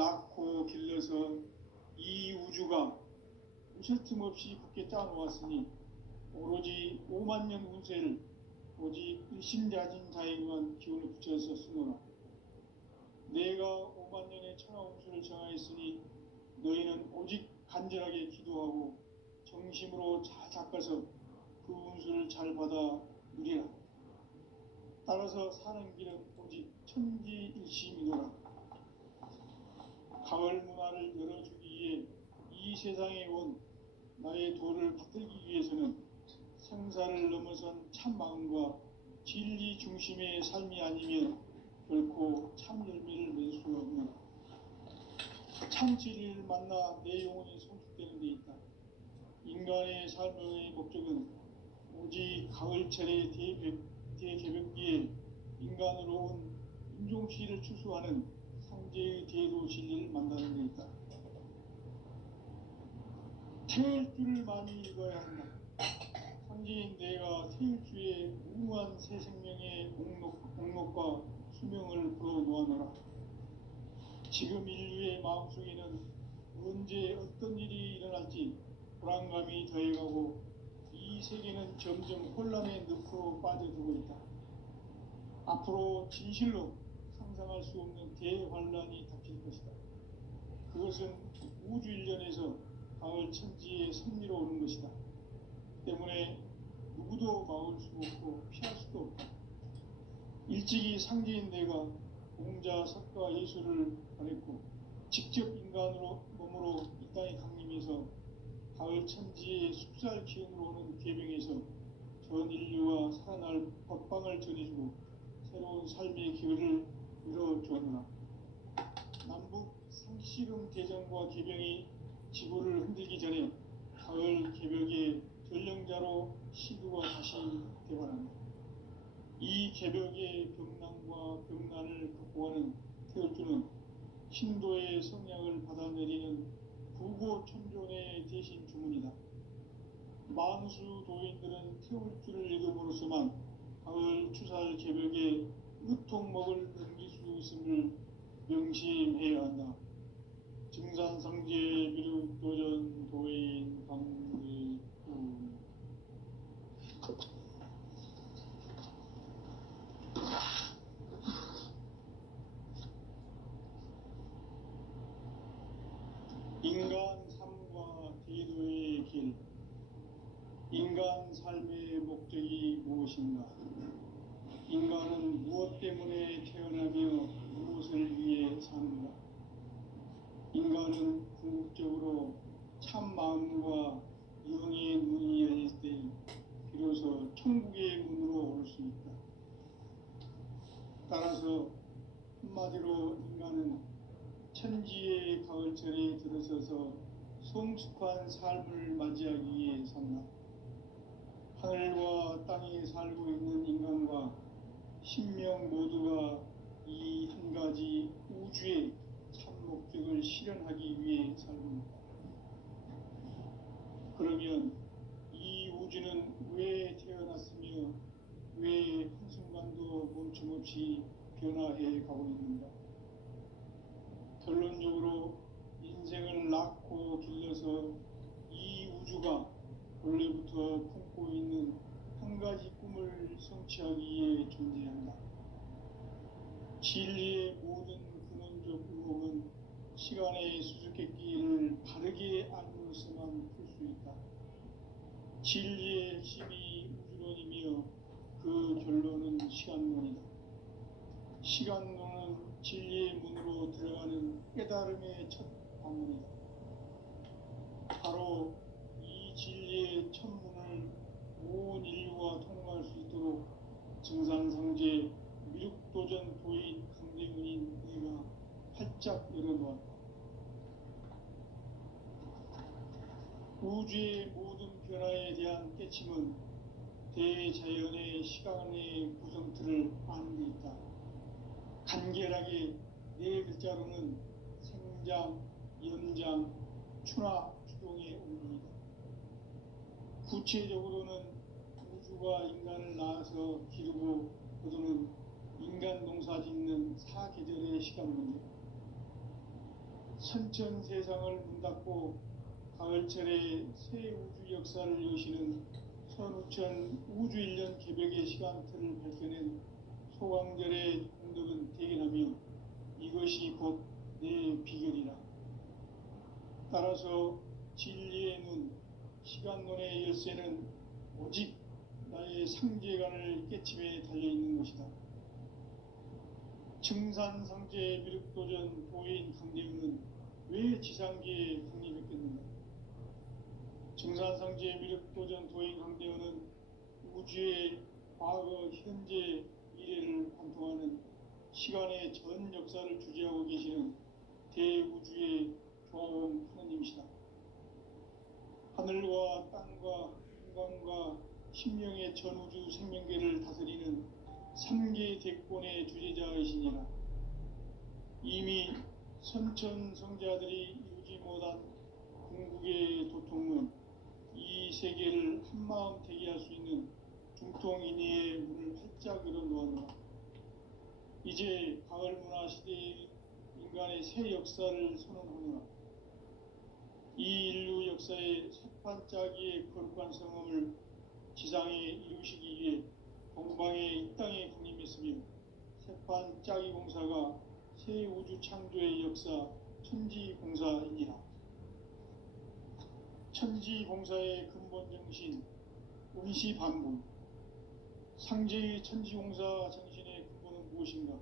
낳고 길러서 이 우주가 무슨 틈 없이 굳게 짜놓았으니 오로지 5만 년 운세를 오직 일심자진 자에게만 기운을 붙여서 쓰노라. 내가 5만 년의 천하 운수를 정하였으니 너희는 오직 간절하게 기도하고 정심으로 잘 닦아서 그 운수를 잘 받아 누리라. 따라서 사는 길은 오직 천지일심이노라. 가을 문화를 열어주기 위해 이 세상에 온 나의 도를 받들기 위해서는 생사를 넘어선 참 마음과 진리 중심의 삶이 아니면 결코 참 열매를 맺을 수가 없노라. 참 진리를 만나 내 영혼이 성숙되는 데 있다. 인간의 삶의 목적은 오직 가을철의 대개벽기에 인간으로 온 인종시를 추수하는 상제의 대도 진리를 만나는 데 있다. 태울 줄을 많이 읽어야 한다. 상제인 내가 태울 주의 무무한 새 생명의 목록과 수명을 불어놓아노라. 지금 인류의 마음속에는 언제 어떤 일이 일어날지 불안감이 더해가고 이 세계는 점점 혼란의 늪으로 빠져들고 있다. 앞으로 진실로 상상할 수 없는 대환란이 닥칠 것이다. 그것은 우주 일련에서 가을 천지의 섭리로 오는 것이다. 때문에 누구도 막을 수 없고 피할 수도 없다. 일찍이 상제인 내가 공자, 석가, 예수를 가렸고 직접 인간으로 몸으로 이 땅에 강림해서 가을 천지의 숲살 기운으로 오는 계명에서 전 인류와 살아날 법방을 전해주고 새로운 삶의 기회를 열어주었노라. 남북 상시름 대전과 계병이 지구를 흔들기 전에 가을 개벽의 전령자로 시두가 다시 되관한다. 이 개벽의 병난과 병난을 극복하는 태울주는 신도의 성향을 받아내리는 부고천존의 대신 주문이다. 만수 도인들은 태울주를 읽음으로써만 가을 추살 개벽에 으통먹을 넘길 수 있음을 명심해야 한다. 증산상제 미륵도전 도인 강의구. 인간 삶과 대도의 길. 인간 삶의 목적이 무엇인가? 인간은 무엇 때문에 태어나며 무엇을 위해 사는가? 인간은 궁극적으로 참 마음과 영의 눈이 열릴 때 비로소 천국의 문으로 올 수 있다. 따라서 한마디로 인간은 천지의 가을철에 들어서서 성숙한 삶을 맞이하기 위해 산다. 하늘과 땅에 살고 있는 인간과 신명 모두가 이 한 가지 우주의 참 목적을 실현하기 위해 살고 있다. 그러면 이 우주는 왜 태어났으며 왜 한순간도 멈춤없이 변화해 가고 있는가? 결론적으로 인생을 낳고 길러서 이 우주가 원래부터 품고 있는 한 가지 꿈을 성취하기 위해 존재한다. 진리의 모든 근원적 의혹은 시간의 수수께끼를 바르게 알므로서만 풀 수 있다. 진리의 핵심이 우주론이며 그 결론은 시간론이다. 시간론은 진리의 문으로 들어가는 깨달음의 첫 방문이다. 바로 이 진리의 첫 문을 온 인류가 통과할 수 있도록 증산상제 미륵도전 도인 강대군인 내가 활짝 열어놓았다. 우주의 모든 변화에 대한 깨침은 대자연의 시간의 구성틀을 아는 데 있다. 간결하게 네 글자로는 생장, 연장, 추나 추동의 원리이다. 구체적으로는 우주가 인간을 낳아서 기르고 거두는 인간 농사 짓는 사계절의 시간 문제. 천천 세상을 문 닫고 가을철에 새 우주 역사를 여시는 선우천 우주일년 개벽의 시간틀을 밝혀낸 소강절의 공덕은 대견하며 이것이 곧 내 비결이라. 따라서 진리의 눈, 시간론의 열쇠는 오직 나의 상제관을 깨침에 달려있는 것이다. 증산상제 미륵도전 도인 강대우는 왜 지상계에 강림했겠는가? 증산상제 미륵도전 도인 강대우는 우주의 과거, 현재, 미래를 관통하는 시간의 전 역사를 주재하고 계시는 대우주의 조화원 하나님이시다. 하늘과 땅과 인간과 신명의 전우주 생명계를 다스리는 3개 대권의 주재자이시니라. 이미 선천성자들이 이루지 못한 궁극의 도통은 이 세계를 한마음 되게 할 수 있는 중통인의의 문을 활짝 열어놓았노라. 이제 가을 문화 시대의 인간의 새 역사를 선언하노라. 이 인류 역사의 새판짜기의 거룩한 성험을 지상에 이루시기 위해 공방에 이 땅에 강림했으며 새판짜기 공사가 새 우주 창조의 역사 천지공사이니라. 천지공사의 근본 정신 운시반분. 상제의 천지공사 정신의 근본은 무엇인가?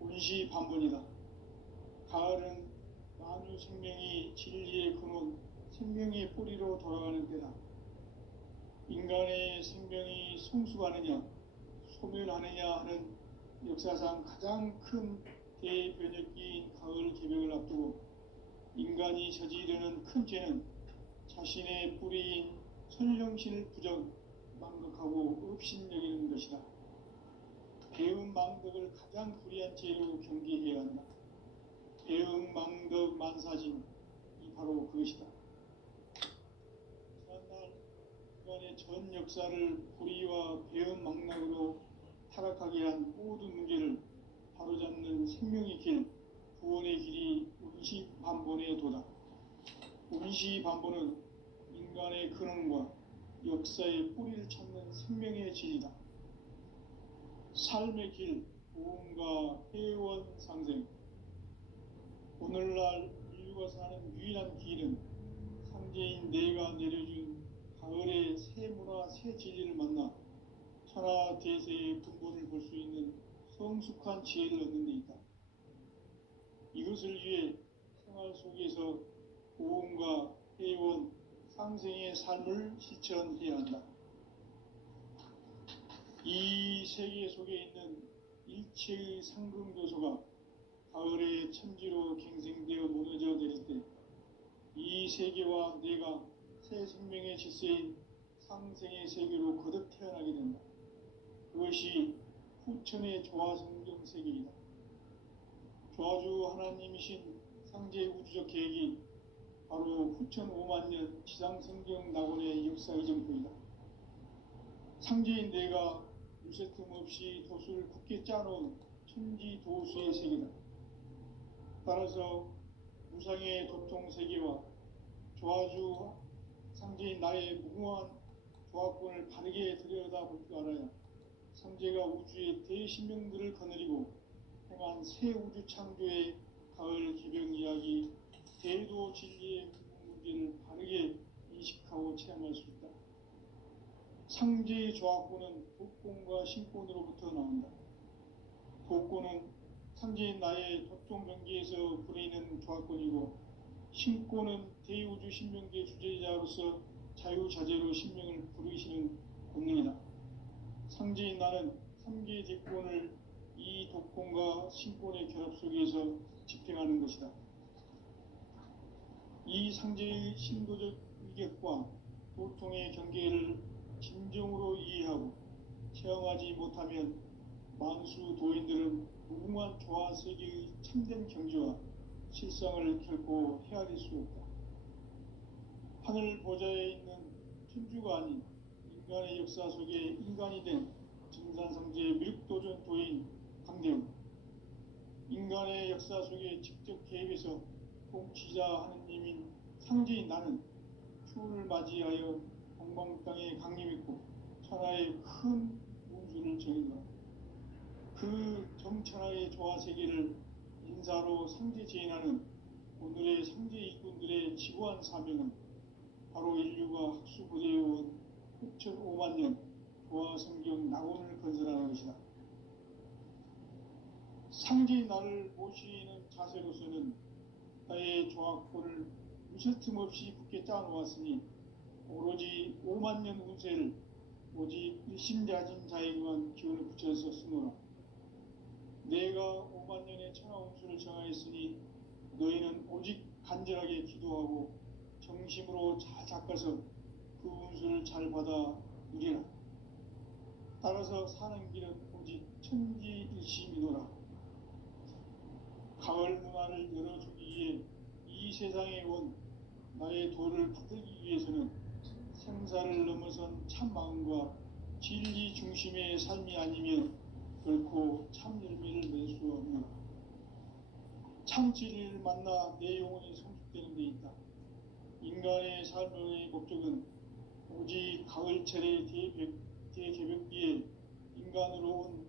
운시반분이다. 가을은 만유 생명이 진리의 근원, 생명의 뿌리로 돌아가는 때다. 인간의 생명이 성숙하느냐, 소멸하느냐 하는 역사상 가장 큰 대변혁기인 가을 개벽을 앞두고 인간이 저지르는 큰 죄는 자신의 뿌리인 선령신을 부정, 망극하고 업신여기는 것이다. 배음 망덕을 가장 불의한 죄로 경계해야 한다. 배음 망덕 만사징이 바로 그것이다. 지난날 인간의 전 역사를 불의와 배음 망락으로 타락하게 한 모든 문제를 바로잡는 생명의 길, 구원의 길이 운시반본의 도다. 운시반본은 인간의 근원과 역사의 뿌리를 찾는 생명의 진리다. 삶의 길, 보험과 회원 상생. 오늘날 인류가 사는 유일한 길은 상제인 내가 내려준 가을의 새 문화, 새 진리를 만나 천하 대세의 근본을 볼 수 있는 성숙한 지혜를 얻는 데 있다. 이것을 위해 생활 속에서 보험과 회원, 상생의 삶을 실천해야 한다. 이 세계 속에 있는 일체의 상금교소가 가을의 천지로 갱생되어 무너져 내릴 때 이 세계와 내가 새 생명의 질서인 상생의 세계로 거듭 태어나게 된다. 그것이 후천의 조화성경 세계이다. 조화주 하나님이신 상제 우주적 계획이 바로 후천 5만년 지상성경 낙원의 역사 이정표이다. 상제인 내가 물새틈 없이 도수를 굳게 짜놓은 천지도수의 세계다. 따라서 무상의 도통 세계와 조화주 상제인 나의 무궁한 조화권을 바르게 들여다볼 줄 알아야 상제가 우주의 대신명들을 거느리고 행한 새 우주 창조의 가을 개벽 이야기, 대도 진리의 문제를 바르게 인식하고 체험할 수 있다. 상제의 조화권은 독권과 신권으로부터 나온다. 독권은 상제인 나의 도통 경계에서 부리는 조화권이고, 신권은 대우주 신명계 주제자로서 자유자재로 신명을 부르시는 권능이다. 상제인 나는 3개의 대권을 이 독권과 신권의 결합 속에서 집행하는 것이다. 이 상제의 신도적 위격과 도통의 경계를 진정으로 이해하고 체험하지 못하면 만수 도인들은 무궁한 조화세계의 참된 경지와 실상을 결코 헤아릴 수 없다. 하늘 보좌에 있는 천주가 아닌 인간의 역사 속에 인간이 된 증산상제 미륵도전 도인 강대우. 인간의 역사 속에 직접 개입해서 통치자 하느님인 상제인 나는 추후를 맞이하여 동방 땅에 강림했고 천하의 큰 운수를 정했노라. 그 정천하의 조화 세계를 인사로 상제 제인하는 오늘의 상제 일꾼들의 지구한 사명은 바로 인류가 학수고대해온 6,5만 년 조화 성경 낙원을 건설하는 것이다. 상제인 나를 모시는 자세로서는 나의 조화권을 무실 틈 없이 굳게 짜놓았으니 오로지 5만 년 운세를 오직 일심자진 자에게만 기운을 붙여서 쓰노라. 내가 5만 년의 천하 운수를 정하였으니 너희는 오직 간절하게 기도하고 정심으로 잘 닦아서 그 운수를 잘 받아 누리라. 따라서 사는 길은 오직 천지일심이노라. 가을 문화를 열어주기 위해 이 세상에 온 나의 도를 받들기 위해서는 생사를 넘어선 참 마음과 진리 중심의 삶이 아니면 결코 참 열매를 낼 수 없노라. 참 진리를 만나 내 영혼이 성숙되는 데 있다. 인간의 삶의 목적은 오직 가을철의 대개벽기에 인간으로 온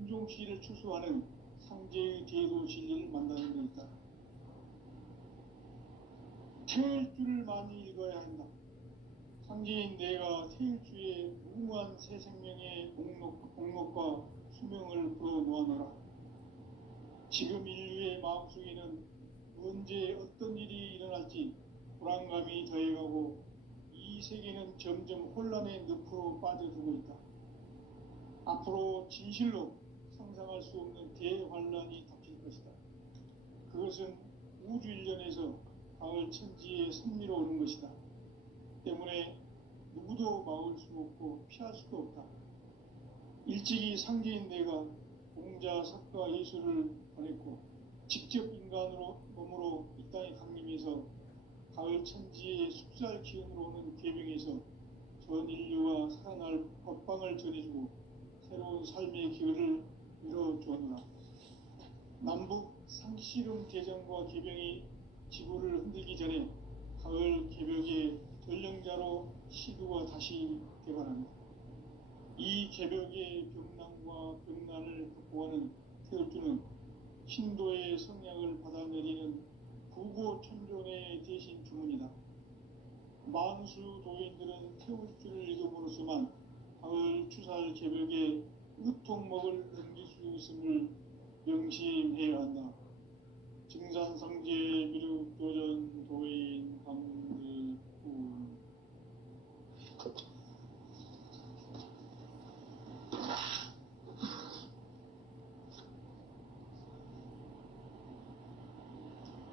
인종시를 추수하는 상제의 대도 진리를 만나는 데 있다. 태일주를 많이 읽어야 한다. 상제인 내가 태일주의 무궁한 새 생명의 목록과 수명을 불어놓아노라. 지금 인류의 마음속에는 언제 어떤 일이 일어날지 불안감이 더해가고 이 세계는 점점 혼란의 늪으로 빠져들고 있다. 앞으로 진실로 상상할 수 없는 대환란이 닥칠 것이다. 그것은 우주 일련에서 가을 천지의 섭리로 오는 것이다. 때문에 누구도 막을 수 없고 피할 수도 없다. 일찍이 상제인 내가 공자, 석가, 예수를 보냈고 직접 인간으로 몸으로 이 땅에 강림해서 가을 천지의 숙살 기운으로 오는 계명에서 전 인류와 살아날 법방을 전해주고 새로운 삶의 기회를 이뤄주었노라. 남북 상씨름 대전과 개병이 지구를 흔들기 전에 가을 개벽의 전령자로 시두가 다시 개발합니다. 이 개벽의 병난과 병난을 극복하는 태울주는 신도의 성량을 받아내리는 부고천존의 대신 주문이다. 만수 도인들은 태울주를 읽음으로써만 가을 추살 개벽에 의통목을 넘길 수 있음을 명심해야 한다. 증산상제 미륵도전 도인 강대군.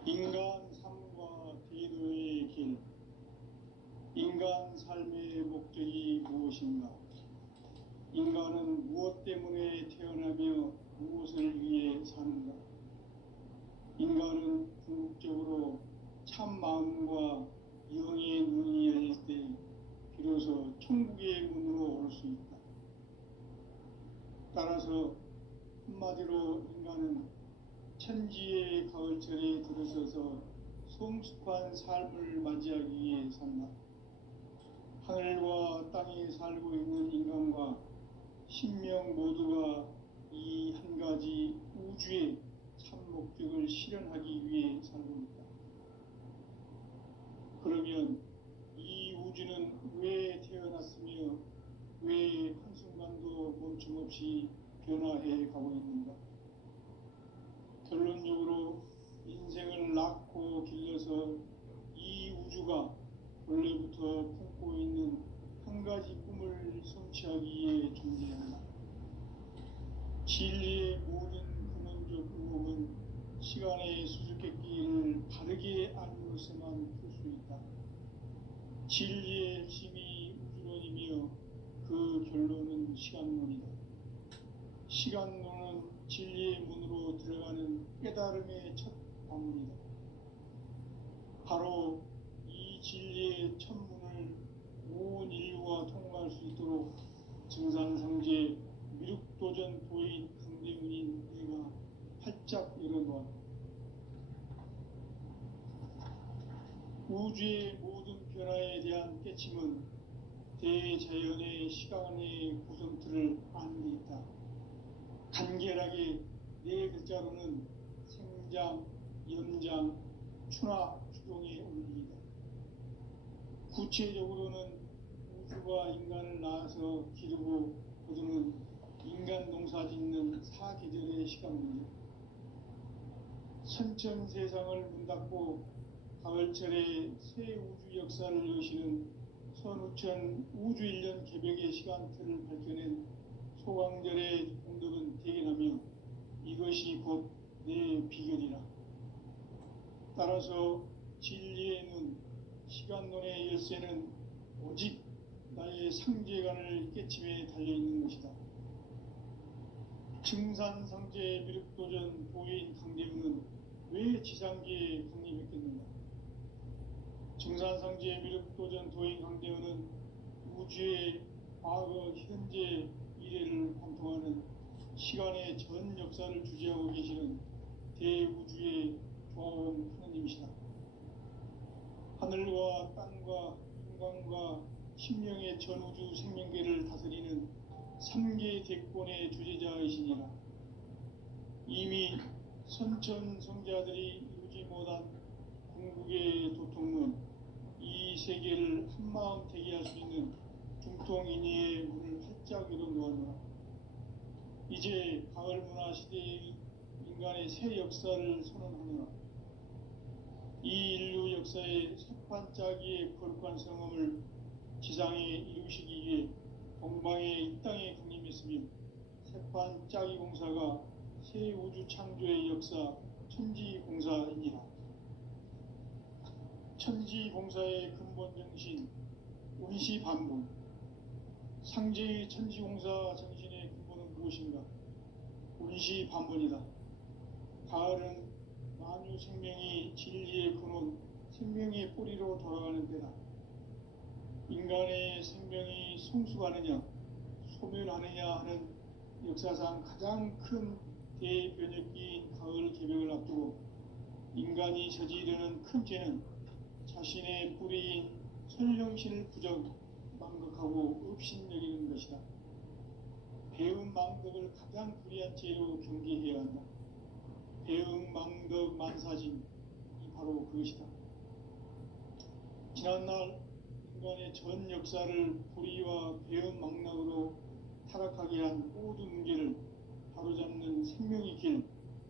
인간 삶과 대도의 길. 인간 삶의 목적이 무엇인가? 인간은 무엇 때문에 태어나며 무엇을 위해 사는가? 인간은 궁극적으로 참 마음과 영의 눈이 열릴 때 비로소 천국의 문으로 올 수 있다. 따라서 한마디로 인간은 천지의 가을철에 들어서서 성숙한 삶을 맞이하기 위해 산다. 하늘과 땅에 살고 있는 인간과 신명 모두가 이 한 가지 우주의 참 목적을 실현하기 위해 살고 있다. 그러면 이 우주는 왜 태어났으며 왜 한순간도 멈춤없이 변화해 가고 있는가? 결론적으로 인생을 낳고 길러서 이 우주가 원래부터 품고 있는 한 가지 꿈을 성취하기 위해 존재한다. 진리의 모든 근원적 의혹은 시간의 수수께끼를 바르게 알므로서만 풀 수 있다. 진리의 핵심이 우주론이며 그 결론은 시간론이다. 시간론은 진리의 문으로 들어가는 깨달음의 첫 방문이다. 바로 이 진리의 첫 문을 온 인류가 통과할 수 있도록 증산상제 미륵도전 도인 강대문인 내가 활짝 열어놓았다. 우주의 모든 변화에 대한 깨침은 대자연의 시간의 구성틀을 아는 데 있다. 간결하게 네 글자로는 생장, 연장, 추나 추동의 원리이다. 구체적으로는 우주가 인간을 낳아서 기르고 거두는 인간 농사 짓는 사계절의 시간 문제, 선천 세상을 문 닫고 가을철에 새 우주 역사를 여시는 선우천 우주 1년 개벽의 시간틀을 밝혀낸 소강절의 공덕은 대견하며 이것이 곧 내 비결이라. 따라서 진리의 눈, 시간론의 열쇠는 오직 나의 상제관을 깨침에 달려있는 것이다. 증산상제 미륵도전 도인 강대우는 왜 지상계에 강림했겠는가? 증산상제 미륵도전 도인 강대우는 우주의 과거, 현재, 미래를 관통하는 시간의 전 역사를 주재하고 계시는 대우주의 조화원 하느님이시다. 하늘과 땅과 인간과 심령의 전우주 생명계를 다스리는 3계 대권의 주재자이시니라. 이미 선천 성자들이 이루지 못한 궁극의 도통문, 이 세계를 한마음 대기할 수 있는 중통인의의 문을 활짝 열어놓았노라. 이제 가을 문화 시대의 인간의 새 역사를 선언하노라. 이 인류 역사의 새반짝이의 거룩한 성함을 지상에 이루시기 위해 동방의 이 땅에 강림했으며 새반짝이 공사가 새 우주 창조의 역사 천지공사이니라. 천지공사의 근본 정신 운시반본, 상제의 천지공사 정신의 근본은 무엇인가? 운시반본이다. 가을은 만유 생명이 진리의 근원, 생명의 뿌리로 돌아가는 때다. 인간의 생명이 성숙하느냐, 소멸하느냐 하는 역사상 가장 큰 대변혁기인 가을 개벽을 앞두고 인간이 저지르는 큰 죄는 자신의 뿌리인 설령신을 부정, 망각하고 업신여기는 것이다. 배움 망덕을 가장 불의한 죄로 경계해야 한다. 배움 망덕 만사진이 바로 그것이다. 지난날 인간의 전 역사를 불의와 배움 망락으로 타락하게 한 모든 문제를 바로잡는 생명의 길,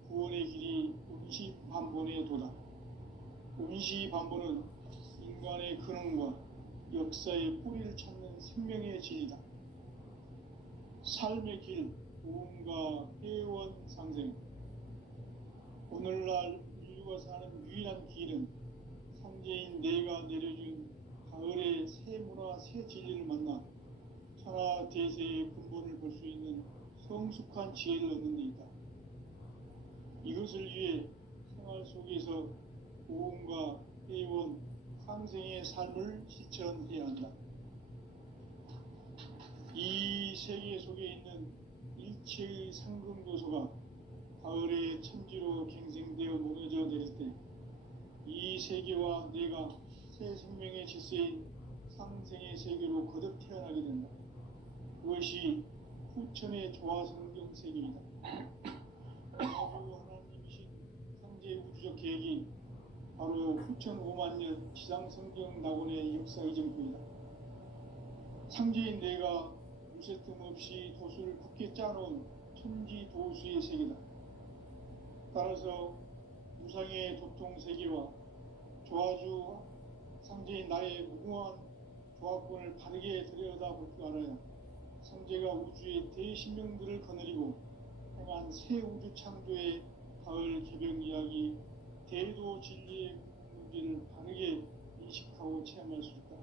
구원의 길이 운시반본의 도다. 운시반본은 인간의 근원과 역사의 뿌리를 찾는 생명의 진리다. 삶의 길, 도움과 회원 상생. 오늘날 인류가 사는 유일한 길은 상제인 내가 내려준 가을의 새 문화, 새 진리를 만나 천하 대세의 근본을 볼 수 있는 성숙한 지혜를 얻는 데 있다. 이것을 위해 생활 속에서 도움과 회원, 상생의 삶을 실천해야 한다. 이 세계 속에 있는 일체의 상금도서가 가을의 천지로 갱생되어 무너져 내릴 때 이 세계와 내가 새 생명의 질서인 상생의 세계로 거듭 태어나게 된다. 그것이 후천의 조화성경 세계이다. 아주 하나님이신 상제 우주적 계획이 바로 후천 5만 년 지상성경 낙원의 역사 이전뿐이다. 상제인 내가 무쇠 틈 없이 도수를 굳게 짜놓은 천지 도수의 세계다. 따라서 무상의 도통 세계와 조화주 상제인 나의 무궁한 조합권을 바르게 들여다볼 줄 알아야 상제가 우주의 대신명들을 거느리고 행한 새 우주 창조의 가을 개벽 이야기, 대도 진리의 문제를 바르게 인식하고 체험할 수 있다.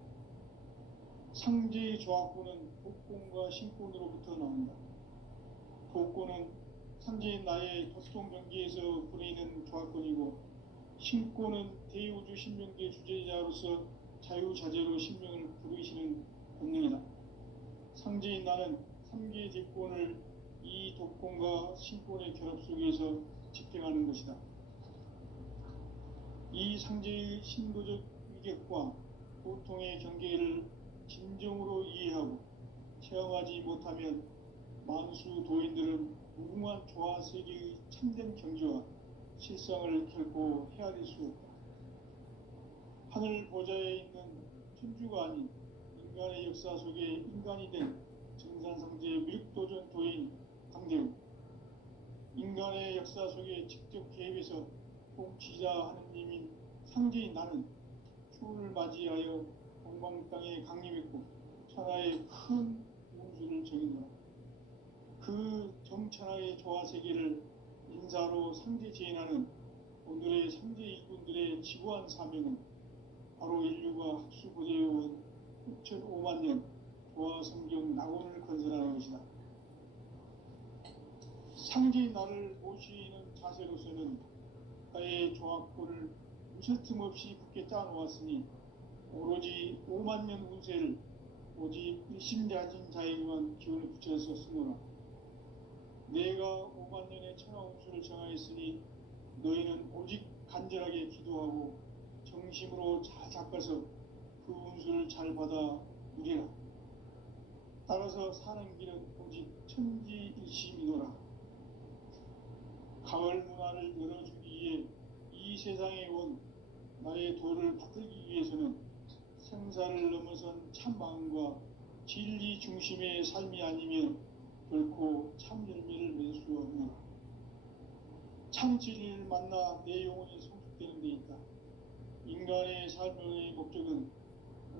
상제의 조합권은 복권과 신권으로부터 나온다. 복권은 상제인 나의 도통 경계에서 부리는 조합권이고, 신권은 대우주 신명계 주제자로서 자유자재로 신명을 부르시는 본능이다. 상제인 나는 3계 대권을 이 독권과 신권의 결합 속에서 집행하는 것이다. 이 상제의 신도적 희격과 고통의 경계를 진정으로 이해하고 체험하지 못하면 만수 도인들은 무궁한 조화 세계의 참된 경지와 실상을 결코 헤아릴 수 없다. 하늘 보좌에 있는 천주가 아닌 인간의 역사 속에 인간이 된 증산상제 미륵도전 도인 강대우, 인간의 역사 속에 직접 개입해서 통치자 하느님인 상제인 나는 추운을 맞이하여 동방 땅에 강림했고 천하의 큰 운수를 정했노라. 그 정천하의 조화 세계를 인사로 상제 제인하는 오늘의 상제 일꾼들의 지구한 사명은 바로 인류가 학수고대해온 6,500만 년 조화 성경 낙원을 건설하는 것이다. 상제인 나를 모시는 자세로서는 나의 조합골을 무쇠 틈 없이 굳게 짜놓았으니 오로지 5만 년 운세를 오직 일심야진 자에게만 기운을 붙여서 쓰노라. 내가 5만 년의 천하 운수를 정하였으니 너희는 오직 간절하게 기도하고 정심으로 잘 닦아서 그 운수를 잘 받아 누리라. 따라서 사는 길은 오직 천지일심이노라. 가을 문화를 열어주기 위해 이 세상에 온 나의 도를 받들기 위해서는 생사를 넘어선 참 마음과 진리 중심의 삶이 아니면 결코 참 열매를 맺을 수 없노라. 참 진리를 만나 내 영혼이 성숙되는 데 있다. 인간의 삶의 목적은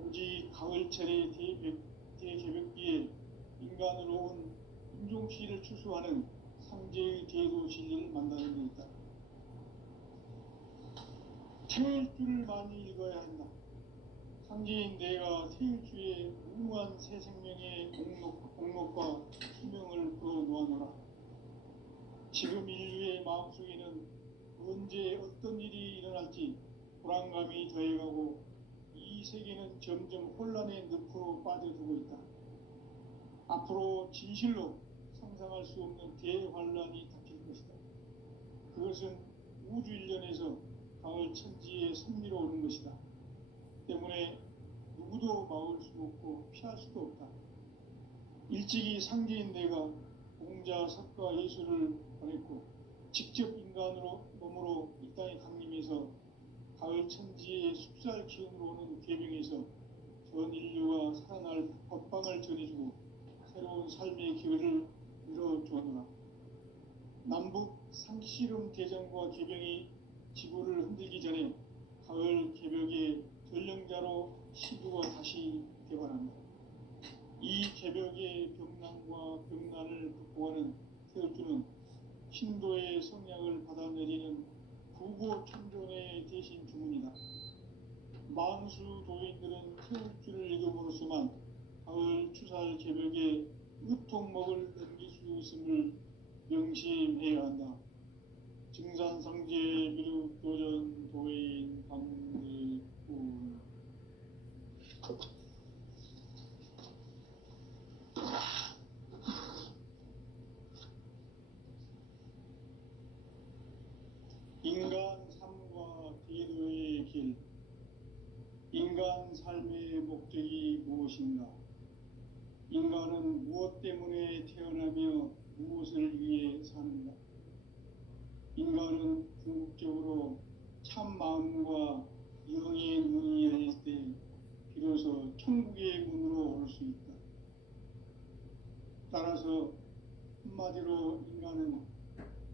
오직 가을철의 대개벽기에 인간으로 온 인종시를 추수하는 상제의 제도 진리를 만나는 데 있다. 태일주를 많이 읽어야 한다. 상제인 내가 태일주의 무궁한 새 생명의 공록과 수명을 풀어놓아노라. 지금 인류의 마음속에는 언제 어떤 일이 일어날지 불안감이 더해가고 이 세계는 점점 혼란의 늪으로 빠져들고 있다. 앞으로 진실로 상상할 수 없는 대환란이 닥칠 것이다. 그것은 우주 일련에서 가을 천지에 선미로 오는 것이다. 때문에 누구도 막을 수 없고 피할 수도 없다. 일찍이 상제인 내가 공자, 석가, 예수를 보냈고 직접 인간으로 몸으로 이 땅에 강림해서 가을 천지의 숙살 기운으로 오는 계명에서 전 인류가 살아날 법방을 전해주고 새로운 삶의 기회를 열어주었노라. 남북 상씨름 대전과 개병이 지구를 흔들기 전에 가을 개벽의 전령자로 시구가 다시 개발한다. 이 개벽의 병난과 병난을 극복하는 태울주는 신도의 성약을 받아내리는 구고천존의 대신 주문이다. 만수 도인들은 태울주를 읽음으로써만 가을 추살 개벽에 으통목을 넘길 수 있음을 명심해야 한다. 증산상제 미륵도전 도인 강대우. 인간 삶과 기도의 길. 인간 삶의 목적이 무엇인가? 인간은 무엇 때문에 태어나며 무엇을 위해 사는가? 인간은 궁극적으로 참 마음과 영의 문이 열릴 때 비로소 천국의 문으로 올 수 있다. 따라서 한마디로 인간은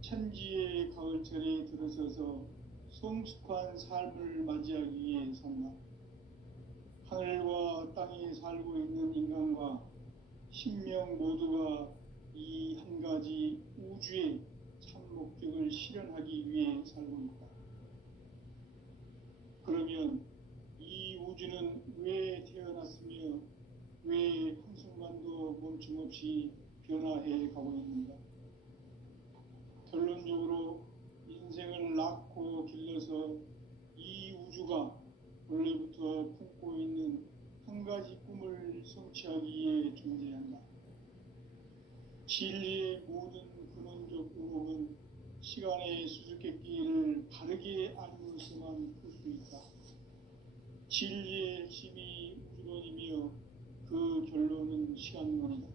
천지의 가을철에 들어서서 성숙한 삶을 맞이하기 위해 산다. 하늘과 땅에 살고 있는 인간과 신명 모두가 이 한 가지 우주의 참 목적을 실현하기 위해 살고 있다. 그러면 이 우주는 왜 태어났으며 왜 한순간도 멈춤없이 변화해 가고 있는가? 결론적으로 인생을 낳고 길러서 이 우주가 원래부터 품고 있는 한 가지 꿈을 성취하기 위해 존재한다. 진리의 모든 근원적 의혹은 시간의 수수께끼를 바르게 알고서만 풀 수 있다. 진리의 핵심이 우주론이며 그 결론은 시간론이다.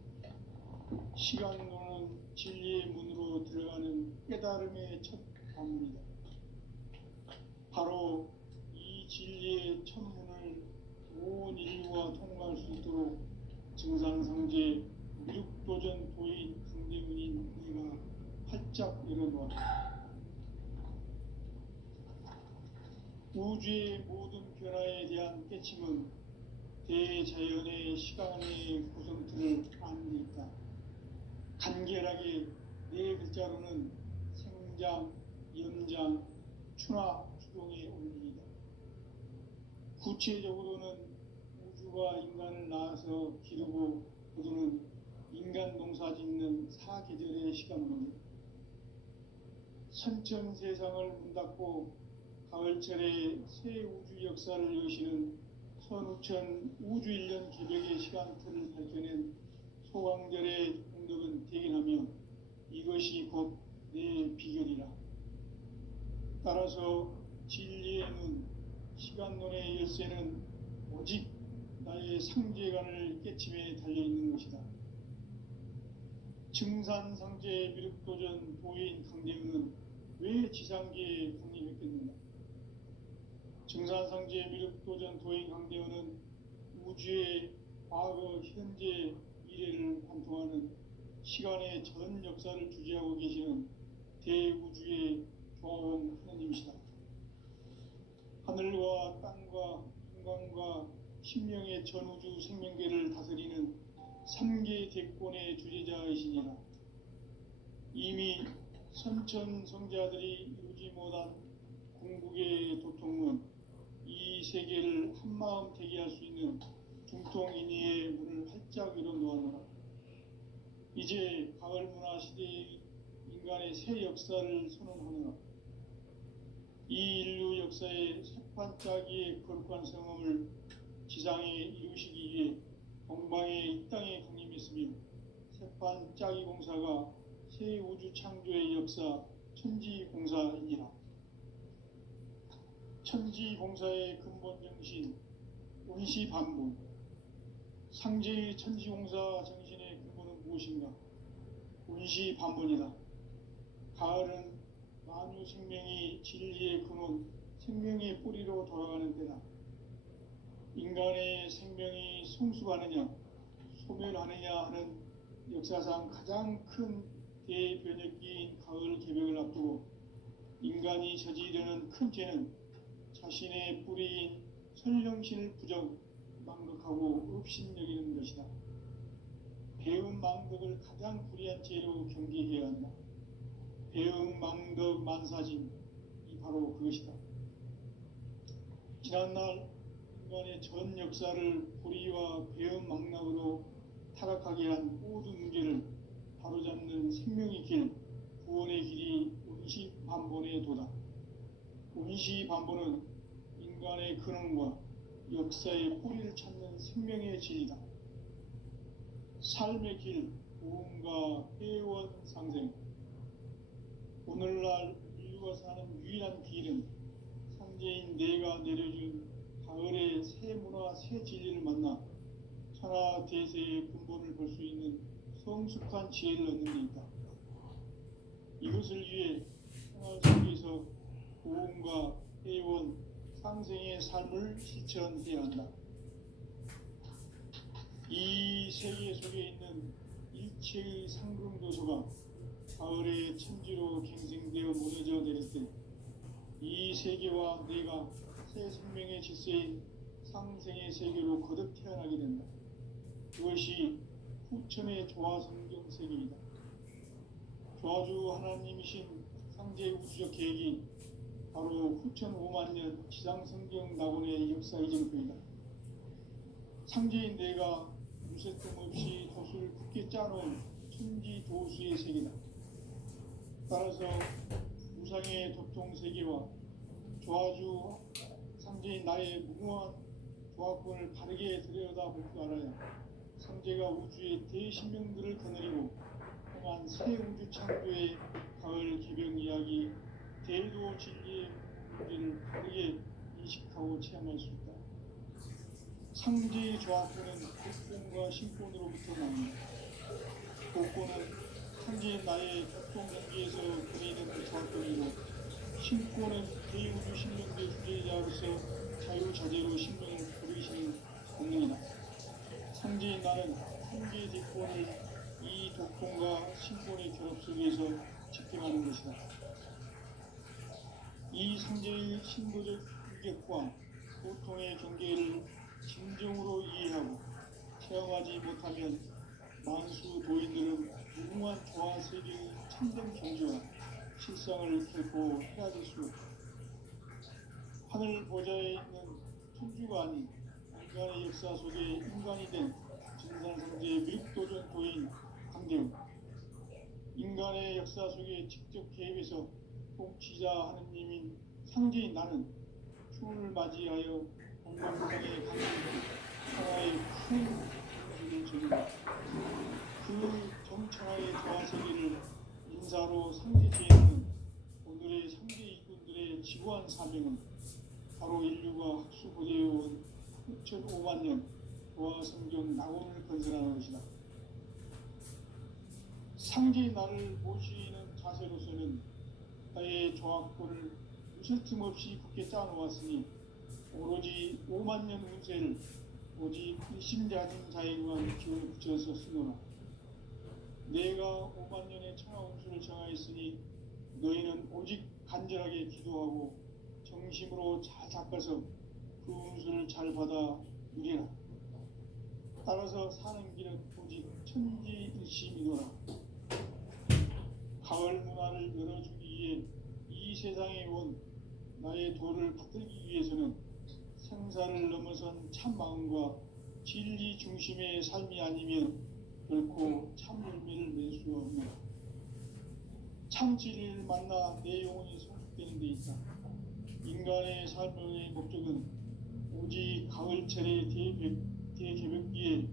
시간론은 진리의 문으로 들어가는 깨달음의 첫 관문이다. 바로 이 진리의 첫 문을 온 인류가 통과할 수 있도록 증산상제 미륵도전 도인 강대문인 내가 활짝 열어놓았다. 우주의 모든 변화에 대한 깨침은 대자연의 시간의 구성틀을 아는 데 있다. 간결하게 네 글자로는 생장, 연장, 추나 추동의 원리이다. 구체적으로는 우주가 인간을 낳아서 기르고 거두는 인간 농사 짓는 사계절의 시간론이다. 선천 세상을 문 닫고 가을철에 새 우주 역사를 여시는 선우천 우주 1년 개벽의 시간틀을 밝혀낸 소강절의 공덕은 대견하며 이것이 곧 내 비결이라. 따라서 진리의 문, 시간론의 열쇠는 오직 나의 상제관을 깨침에 달려있는 것이다. 증산상제 미륵도전 도인 강대문은 왜 지상계에 강림했겠는가? 증산상제 미륵도전 도인 강대문은 우주의 과거, 현재, 미래를 관통하는 시간의 전 역사를 주재하고 계시는 대우주의 조화원 하느님이시다. 하늘과 땅과 인간과 신명의 전우주 생명계를 다스리는 3계 대권의 주재자이시니라. 이미 선천 성자들이 이루지 못한 궁극의 도통은 이 세계를 한마음 되게 할 수 있는 중통인의의 문을 활짝 열어놓아노라. 이제 가을 문화 시대의 인간의 새 역사를 선언하노라. 이 인류 역사의 새판짜기의 거룩한 성험을 지상에 이루시기 위해 동방의 이 땅에 강림했으며 새판짜기 공사가 새 우주 창조의 역사 천지공사이니라. 천지공사의 근본 정신 운시반분. 상제의 천지공사 정신의 근본은 무엇인가? 운시반분이다. 가을은 만유 생명이 진리의 근원, 생명의 뿌리로 돌아가는 때다. 인간의 생명이 성숙하느냐, 소멸하느냐 하는 역사상 가장 큰 대변혁기인 가을 개벽을 앞두고 인간이 저지르는 큰 죄는 자신의 뿌리인 설령신을 부정, 망극하고 업신여기는 것이다. 배음 망덕을 가장 불의한 죄로 경계해야 한다. 배음 망덕 만사진, 이 바로 그것이다. 지난날 인간의 전 역사를 불의와 배음 망락으로 타락하게 한 모든 문제를 바로잡는 생명의 길, 구원의 길이 운시반본의 도다. 운시반본은 인간의 근원과 역사의 뿌리를 찾는 생명의 진리다. 삶의 길, 구원과 회원 상생. 오늘날 인류가 사는 유일한 길은 상제인 내가 내려준 가을의 새 문화, 새 진리를 만나 천하 대세의 근본을 볼 수 있는 성숙한 지혜를 얻는 데 있다. 이것을 위해 생활 속에서 구원과 회원, 상생의 삶을 실천해야 한다. 이 세계 속에 있는 일체의 상금도서가 가을의 천지로 갱생되어 무너져 내릴 때 이 세계와 내가 새 생명의 질서인 상생의 세계로 거듭 태어나게 된다. 그것이 후천의 조화성경 세계이다. 조화주 하나님이신 상제 우주적 계획이 바로 후천 5만년 지상성경 낙원의 역사이전 그이다. 상제인 내가 무쇠뜸 없이 돛을 굳게 짜놓은 천지도수의 세계다. 따라서 우상의 도통세계와 조화주 상제인 나의 무모한 조합권을 바르게 들여다볼 줄 알아야 상제가 우주의 대신명들을 거느리고 행한 새 우주 창조의 가을 개벽 이야기, 대도 진리의 문제를 바르게 인식하고 체험할 수 있다. 상제의 조합구는 복권과 신권으로부터 나옵니다. 복권은 상제의 나의 협동 경기에서 보내는 조합권이고, 신권은 대우주 신명대 주제자로서 자유자재로 신명을 부르시는 권능이다. 상제의 나는 상제의 대권을 이 독권과 신권의 결합 속에서 집행하는 것이다. 이 상제의 신도적 유격과 고통의 경계를 진정으로 이해하고 체험하지 못하면 만수 도인들은 무궁한 조화 세계의 참된 경지와 실상을 결코 헤아릴 수 없다. 하늘 보좌에 있는 천주가 아닌 인간의 역사 속에 인간이 된 진산상제의 미륵도전 도인 강대훈, 인간의 역사 속에 직접 개입해서 통치자 하느님인 상제인 나는 추운을 맞이하여 동방성의 강대훈 하나의 큰 공주를 전한다. 그 정천하의 조화세계를 인사로 상제지에는 오늘의 상제 이군들의 지구한 사명은 바로 인류가 학수고대해온 6,500만 년 조화성경 낙원을 건설하는 것이다. 상제의 나를 모시는 자세로서는 나의 조합권을 무슨 틈 없이 굳게 짜놓았으니 오로지 5만 년 운세를 오직 일심자진 자에만 기운을 붙여서 쓰노라. 내가 5만 년의 천하 운수를 정하였으니 너희는 오직 간절하게 기도하고 정심으로 잘 닦아서 그 운수를 잘 받아 누리라. 따라서 사는 길은 오직 천지일심이노라. 가을 문화를 열어주기 위해 이 세상에 온 나의 도를 받들기 위해서는 생사를 넘어선 참 마음과 진리 중심의 삶이 아니면 결코 참 열매를 낼 수 없노라. 참 진리를 만나 내 영혼이 성숙되는 데 있다. 인간의 삶의 목적은 오직 가을철의 대개벽기에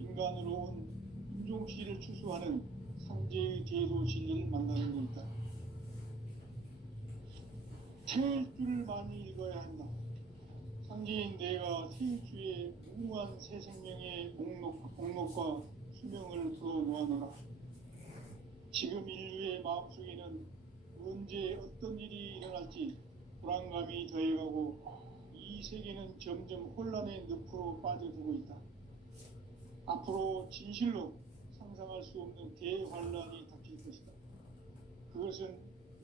인간으로 온 인종시를 추수하는 상제의 대도 진리를 만나는 데 있다. 태일주를 많이 읽어야 한다. 상제인 내가 태일주의 무궁한 새 생명의 목록과 수명을 풀어놓아노라. 지금 인류의 마음속에는 언제 어떤 일이 일어날지 불안감이 더해가고 이 세계는 점점 혼란의 늪으로 빠져들고 있다. 앞으로 진실로 상상할 수 없는 대환란이 닥칠 것이다. 그것은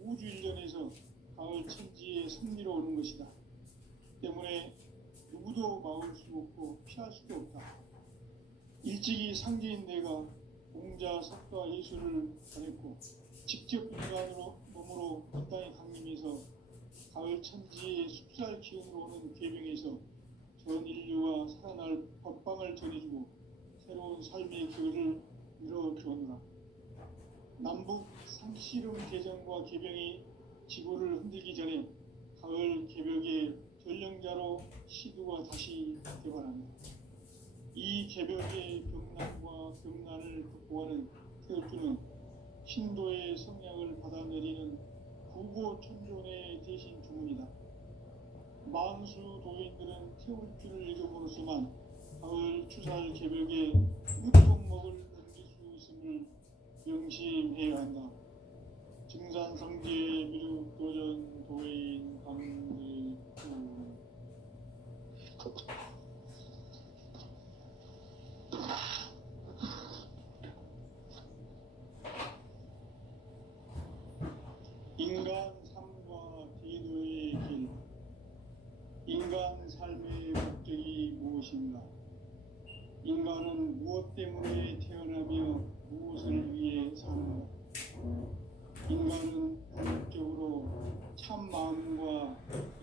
우주 일련에서 가을 천지의 섭리로 오는 것이다. 때문에 누구도 막을 수 없고 피할 수도 없다. 일찍이 상제인 내가 공자, 석가, 예술을 전했고 직접 인간으로 몸으로 이 땅에 강림해서 가을 천지의 숲살 기운으로 오는 괴병에서 전 인류가 살아날 법방을 전해주고 새로운 삶의 길을 이뤄주었노라. 남북 상씨름 개정과 개병이 지구를 흔들기 전에 가을 개벽의 전령자로 시두가 다시 되관한다. 이 개벽의 병난과 병난을 극복하는 태극주는 신도의 성량을 받아내리는 구고천존의 대신 주문이다. 만수 도인들은 태극주를 읽음으로써만 가을 추살 개벽의 무통목을 넘길 수 있음을 명심해야 한다. 증산상제 미륵도전 도인 강대훈. 인간 삶과 대도의 길. 인간 삶의 목적이 무엇인가? 인간은 무엇 때문에 태어나며 무엇을 위해 사는가? 인간은 본격적으로 참 마음과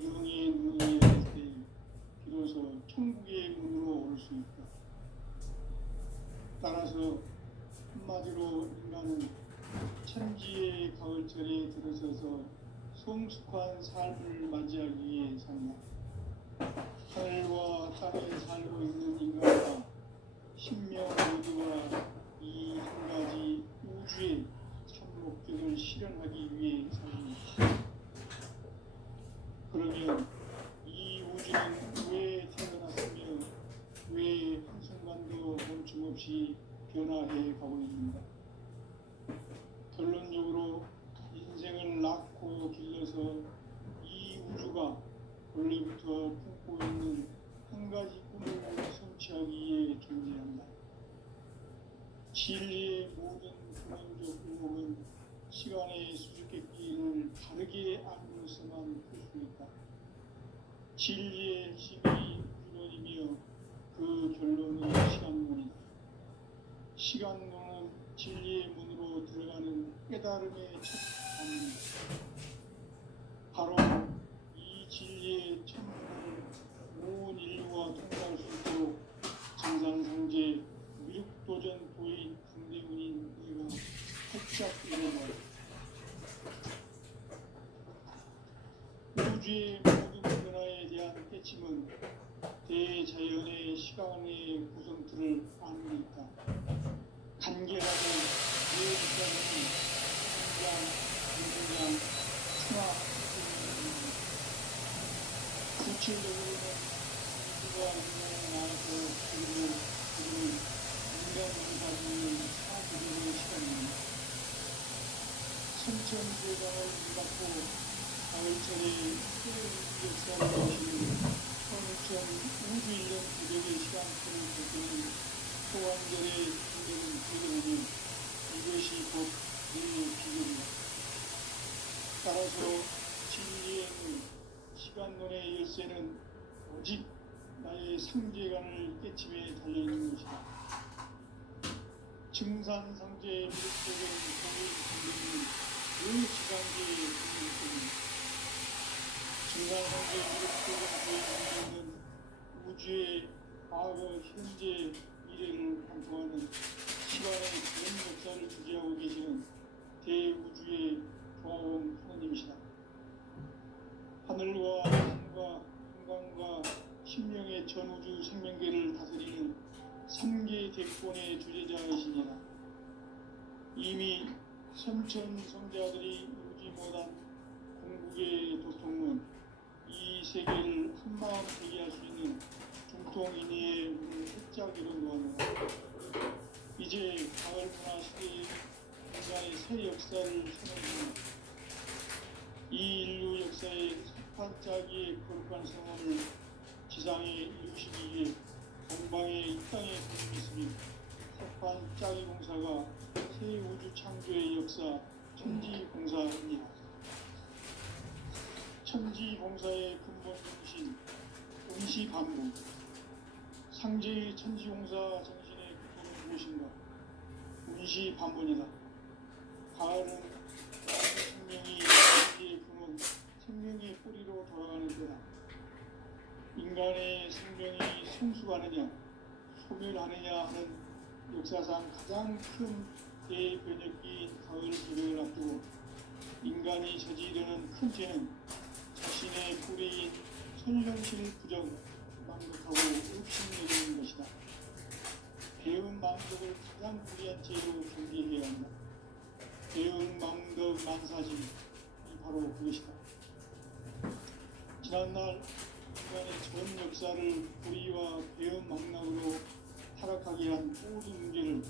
영의 눈을 열을 때 비로소 천국의 문으로 올 수 있다. 따라서 한마디로 인간은 천지의 가을철에 들어서서 성숙한 삶을 맞이하기 위해 산다. 하늘과 땅에 살고 있는 인간과 신명 모두가 이 한 가지 우주의 참 목적을 실현하기 위해 산다. 그러면 이 우주는 왜 태어났으며 원래부터 품고 있는 한 가지 꿈을 성취하기 위해 존재한다. 진리의 모든 근원적 의목은 시간의 수수께끼를 바르게 알고서만 풀 수 있다. 진리의 핵심이 우주론이며 그 결론은 시간론이다. 시간론은 진리의 문으로 들어가는 깨달음의 첫 단문이다. 바로 이 진리의 천문을 온 인류가 통과할 수 있도록 정상상제 미륵도전 도인 강대문인 내가 활짝 일어나 우주의 모든 변화에 대한 깨침은 대자연의 시간의 구성틀을 아는 데 있다. 간결하게 내 입장에는 성장, 공장, 순화, 구체적으로는 우주가 인간에 나와서 그리고 인간을 가지는 사구조의 시간입니다. 천천세상을 일받고 가을철에 새로운 역사를 여시는 성천 우주 1년 900의 시간표를 겪는 소환절의 기대는 기대하니 이것이 곧 내 비결이다. 따라서 진리의 문, 시간론의 열쇠는 오직 나의 상제관을 깨침에 달려있는 것이다. 증산상제의 미륵적인 공의 선생님은 왜 시간제의 공의 증산상제의 미륵적인 공의 선생님은 우주의 과거, 현재, 미래를 관통하는 시간의 전 역사를 주재하고 계시는 대우주의 조화원 하느님이시다. 하늘과 땅과 한강과 심령의 전우주 생명계를 다스리는 3계 대권의 주재자이시니라. 이미 선천성자들이 이루지 못한 궁극의 도통은 이 세계를 한마음 되게 할 수 있는 중통인의의 문을 활짝 열어놓았노라. 이제 가을 문화 시대의 인간의 새 역사를 선언하는 이 인류 역사의 석판짜기의 거룩한 성함을 지상에 이루시기 위해 동방에 이 땅에 보내있으니 석판짜기 공사가 새 우주 창조의 역사 천지공사입니다. 천지공사의 근본 정신 응시반복. 상제의 천지공사 정신의 근본은 무엇인가? 응시반복이다. 가을은 생명이 천지의 근원, 생명의 뿌리로 돌아가는 때다. 인간의 생명이 성숙하느냐, 소멸하느냐 하는 역사상 가장 큰 대변혁기인 가을 조명을 앞두고 인간이 저지르는 큰 죄는 자신의 뿌리인 선령실 부정, 망덕하고 읍심내리는 것이다. 배은 망덕을 가장 불리한 죄로 경계해야 한다. 배은 망덕 만사짐이 바로 그것이다. 지난날 인간의 전 역사를 불의와 배은 망락으로 타락하게 한 모든 문제를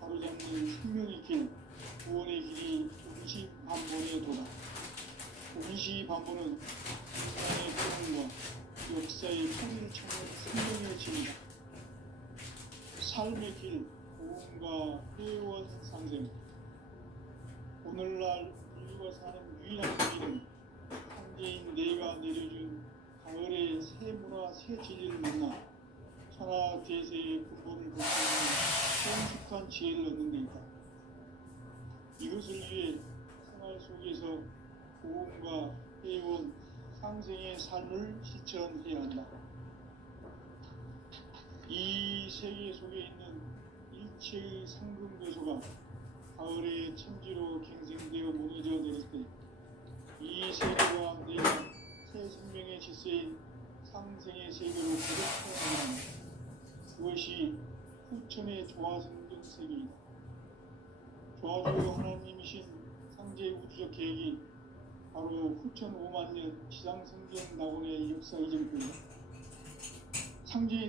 바로잡는 생명의 길, 구원의 길이 응시반본의 도다. 응시반본은 인간의 구원과 역사의 뿌리를 찾는 생명의 길이다. 삶의 길, 구원과 회원 상생. 오늘날 인류가 사는 유일한 길은 상제인 내가 내려준 가을의 새 문화, 새 진리를 만나 천하 대세의 근본을 결정하는 성숙한 지혜를 얻는 데 있다. 이것을 위해 생활 속에서 고음과 회원, 상생의 삶을 실천해야 한다. 이 세계 속에 있는 일체의 상금괴소가 가을의 천지로 갱생되어 무너져 내릴 때 이 세계와 내가 새 생명의 질서인 상생의 세계로 거듭해야 한다. 그것이 후천의 조화성경 세계이다. 조화조 하나님이신 상제 우주적 계획이 바로 후천 5만 년 지상성경 낙원의 역사 이전입니다. 상제